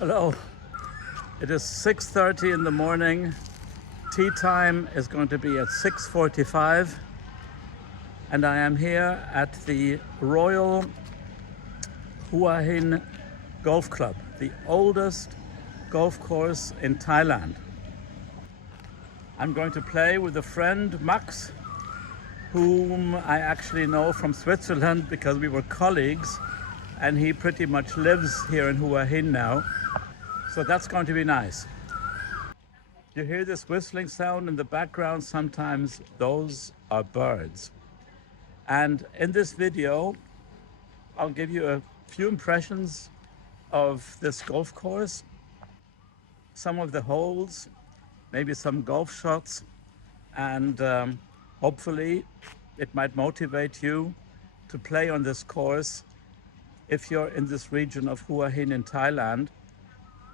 Hello, it is 6:30 in the morning. Tea time is going to be at 6:45 and I am here at the Royal Hua Hin Golf Club, the oldest golf course in Thailand. I'm going to play with a friend, Max, whom I actually know from Switzerland because we were colleagues, and he pretty much lives here in Hua Hin now. So that's going to be nice. You hear this whistling sound in the background. Sometimes those are birds. And in this video, I'll give you a few impressions of this golf course, some of the holes, maybe some golf shots, and hopefully it might motivate you to play on this course if you're in this region of Hua Hin in Thailand.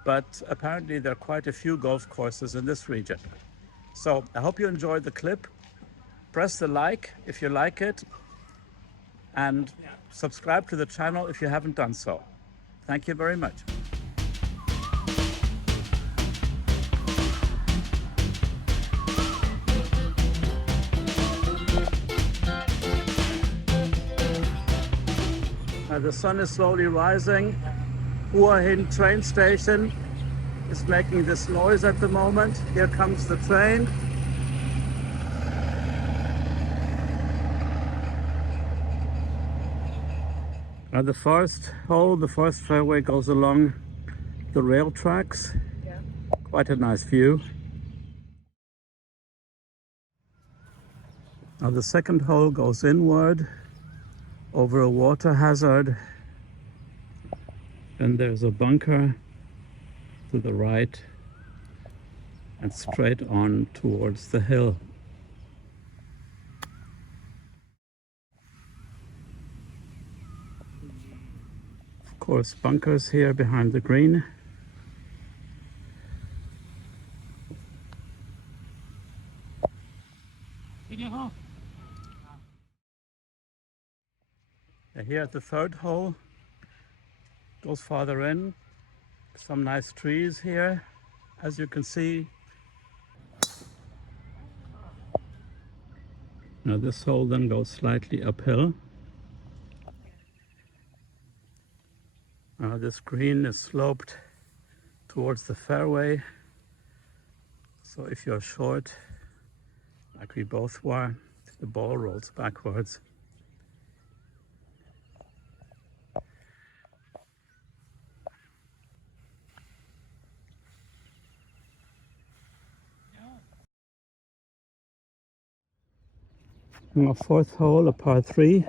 But apparently there are quite a few golf courses in this region. So I hope you enjoyed the clip. Press the like if you like it, and subscribe to the channel if you haven't done so. Thank you very much. The sun is slowly rising. Hua Hin train station is making this noise at the moment. Here comes the train. The first hole, the first fairway goes along the rail tracks. Yeah. Quite a nice view. Now the second hole goes inward over a water hazard. And there's a bunker to the right and straight on towards the hill. Of course, bunkers here behind the green. Here at the third hole, goes farther in, some nice trees here, as you can see. Now this hole then goes slightly uphill. This green is sloped towards the fairway, so if you're short, like we both were, the ball rolls backwards. Our fourth hole, a par 3,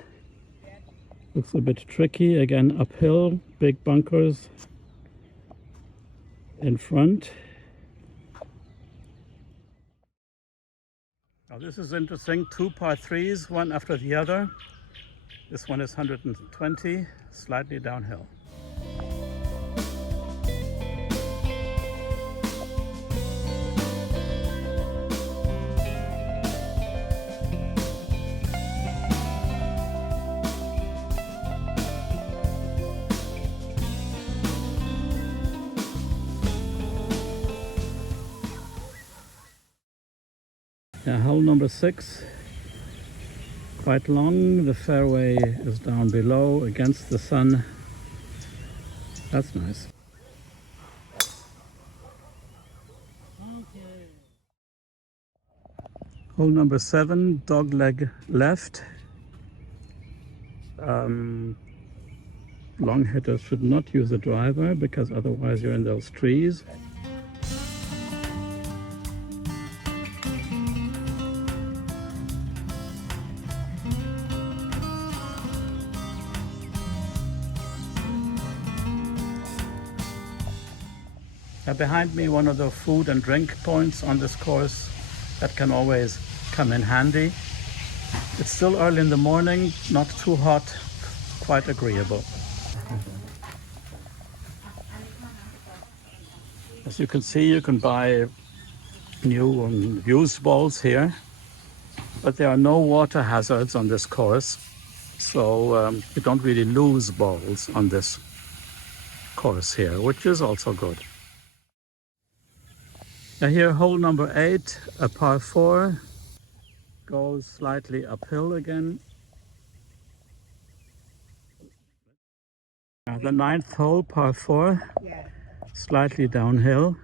looks a bit tricky, again uphill, big bunkers in front. Now this is interesting, 2 par 3s, one after the other. This one is 120, slightly downhill. Hole number 6, quite long. The fairway is down below against the sun. That's nice. Okay. Hole number 7, dogleg left. Long hitters should not use the driver because otherwise you're in those trees. Behind me, one of the food and drink points on this course that can always come in handy. It's still early in the morning, not too hot, quite agreeable. As you can see, you can buy new and used balls here, but there are no water hazards on this course, so you don't really lose balls on this course here, which is also good. Now here, hole number 8, a par 4, goes slightly uphill again. Now the 9th hole, par 4, slightly downhill.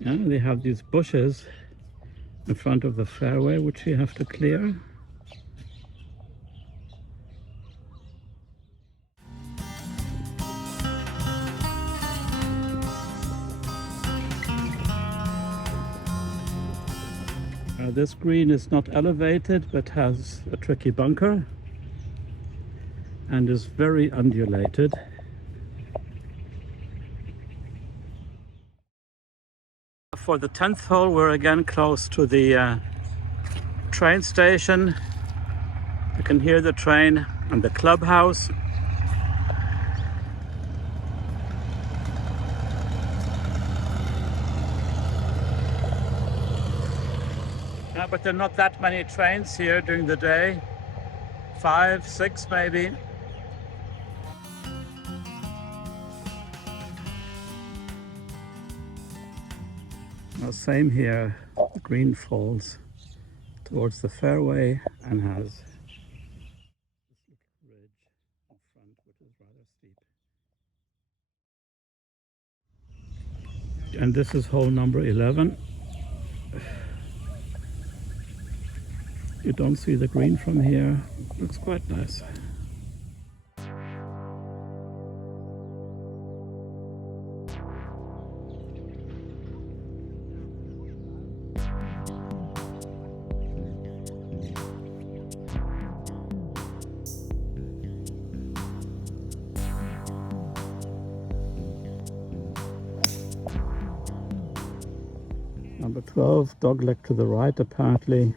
And they have these bushes in front of the fairway, which you have to clear. This green is not elevated, but has a tricky bunker and is very undulated. For the 10th hole, we're again close to the train station. You can hear the train and the clubhouse. But there are not that many trains here during the day. 5, 6 maybe. Well, same here. The green falls towards the fairway and has this little ridge in front, which is rather steep. And this is hole number 11. You don't see the green from here. Looks quite nice. Number 12, dogleg to the right apparently.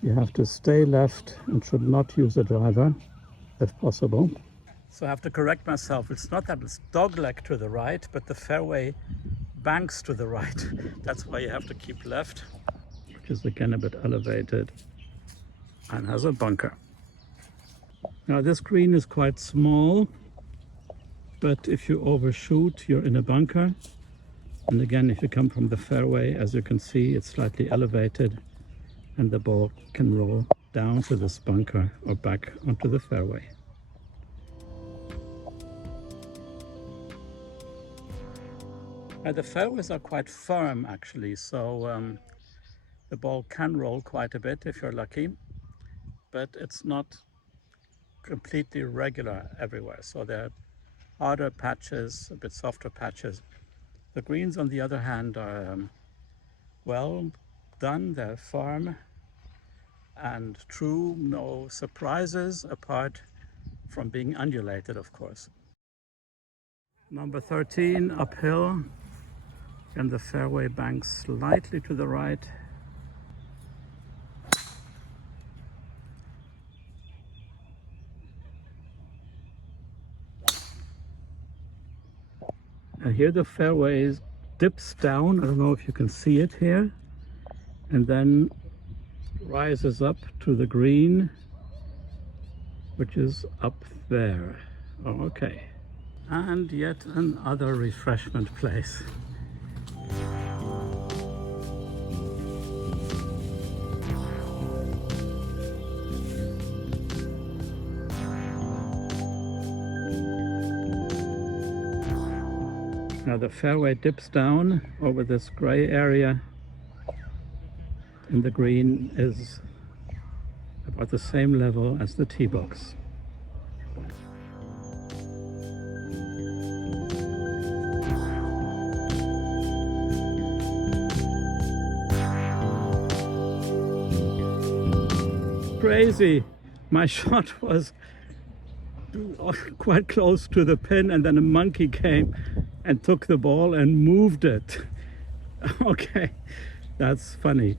You have to stay left and should not use a driver, if possible. So I have to correct myself. It's not that it's dogleg to the right, but the fairway banks to the right. That's why you have to keep left, which is again a bit elevated and has a bunker. Now this green is quite small, but if you overshoot, you're in a bunker. And again, if you come from the fairway, as you can see, it's slightly elevated, and the ball can roll down to this bunker or back onto the fairway. The fairways are quite firm actually, so the ball can roll quite a bit if you're lucky, but it's not completely regular everywhere. So there are harder patches, a bit softer patches. The greens, on the other hand, are well done, they're firm and true, no surprises apart from being undulated, of course. Number 13, uphill, and the fairway banks slightly to the right. And here the fairway dips down, I don't know if you can see it here, and then rises up to the green, which is up there. Oh, okay. And yet another refreshment place. Now the fairway dips down over this gray area, and the green is about the same level as the tee box. Crazy! My shot was quite close to the pin, and then a monkey came and took the ball and moved it. Okay, that's funny.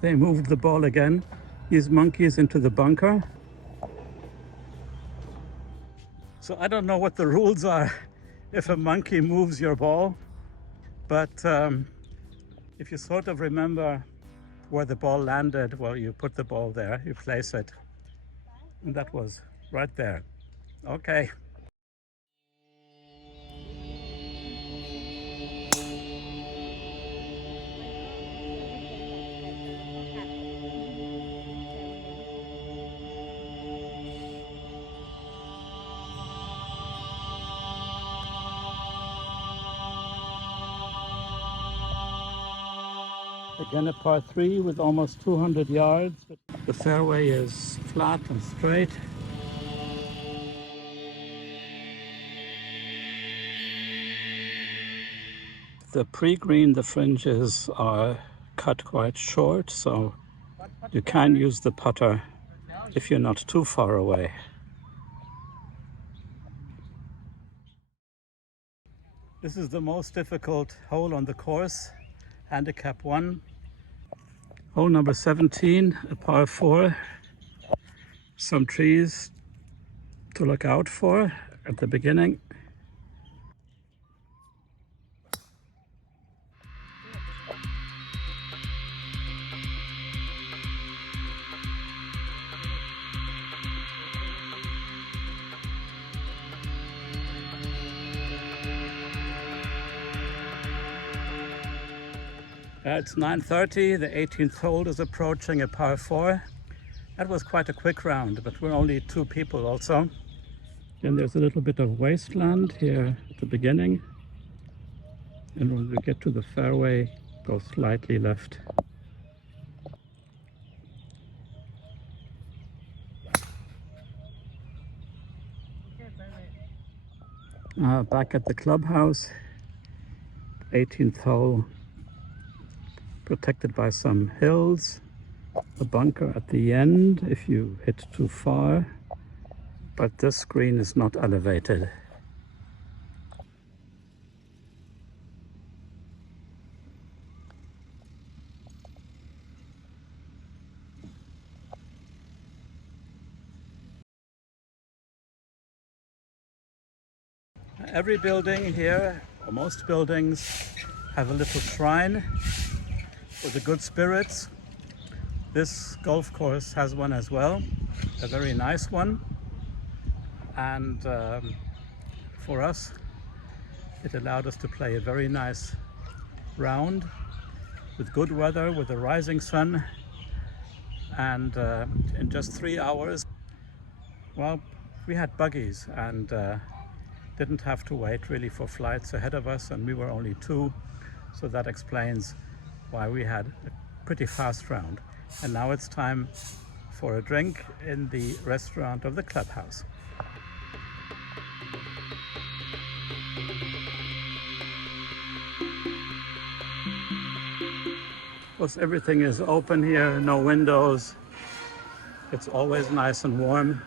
They moved the ball again, these monkeys, into the bunker. So I don't know what the rules are if a monkey moves your ball, but if you sort of remember where the ball landed, well, you put the ball there, you place it, and that was right there. Okay. Again, a par 3 with almost 200 yards. But the fairway is flat and straight. The pre-green, the fringes are cut quite short, so you can use the putter if you're not too far away. This is the most difficult hole on the course, handicap 1. Hole number 17, a par 4. Some trees to look out for at the beginning. It's 9:30, the 18th hole is approaching, a par 4. That was quite a quick round, but we're only 2 people also. Then there's a little bit of wasteland here at the beginning. And when we get to the fairway, go slightly left. Back at the clubhouse, 18th hole, protected by some hills, a bunker at the end if you hit too far, but this green is not elevated. Every building here, or most buildings, have a little shrine for the good spirits. This golf course has one as well, a very nice one. And for us, it allowed us to play a very nice round with good weather, with a rising sun. And in just 3 hours, well, we had buggies and didn't have to wait really for flights ahead of us, and we were only 2, so that explains why we had a pretty fast round. And now it's time for a drink in the restaurant of the clubhouse. Of course, everything is open here, no windows. It's always nice and warm.